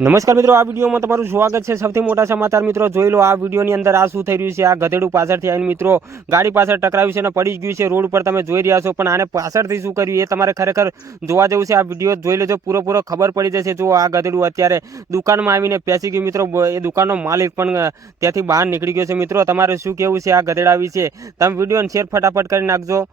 નમસ્કાર મિત્રો, આ વિડીયોમાં તમારું સ્વાગત છે। સૌથી મોટા સમાચાર મિત્રો જોઈ લો। આ વિડીયોની અંદર આ શું થઈ રહ્યું છે। આ ગધેડું પાછળથી આવીને મિત્રો ગાડી પાછળ ટકરાવ્યું છે અને પડી ગયું છે રોડ પર, તમે જોઈ રહ્યા છો। પણ આને પાછળથી શું કર્યું એ તમારે ખરેખર જોવા જેવું છે। આ વિડીયો જોઈ લેજો, પૂરો ખબર પડી જશે। જો આ ગધેડું અત્યારે દુકાનમાં આવીને પેસી ગયું મિત્રો। એ દુકાનનો માલિક પણ ત્યાંથી બહાર નીકળી ગયો છે। મિત્રો તમારે શું કહેવું છે આ ગધેડા વિશે? તમે વિડીયોને શેર ફટાફટ કરી નાખજો।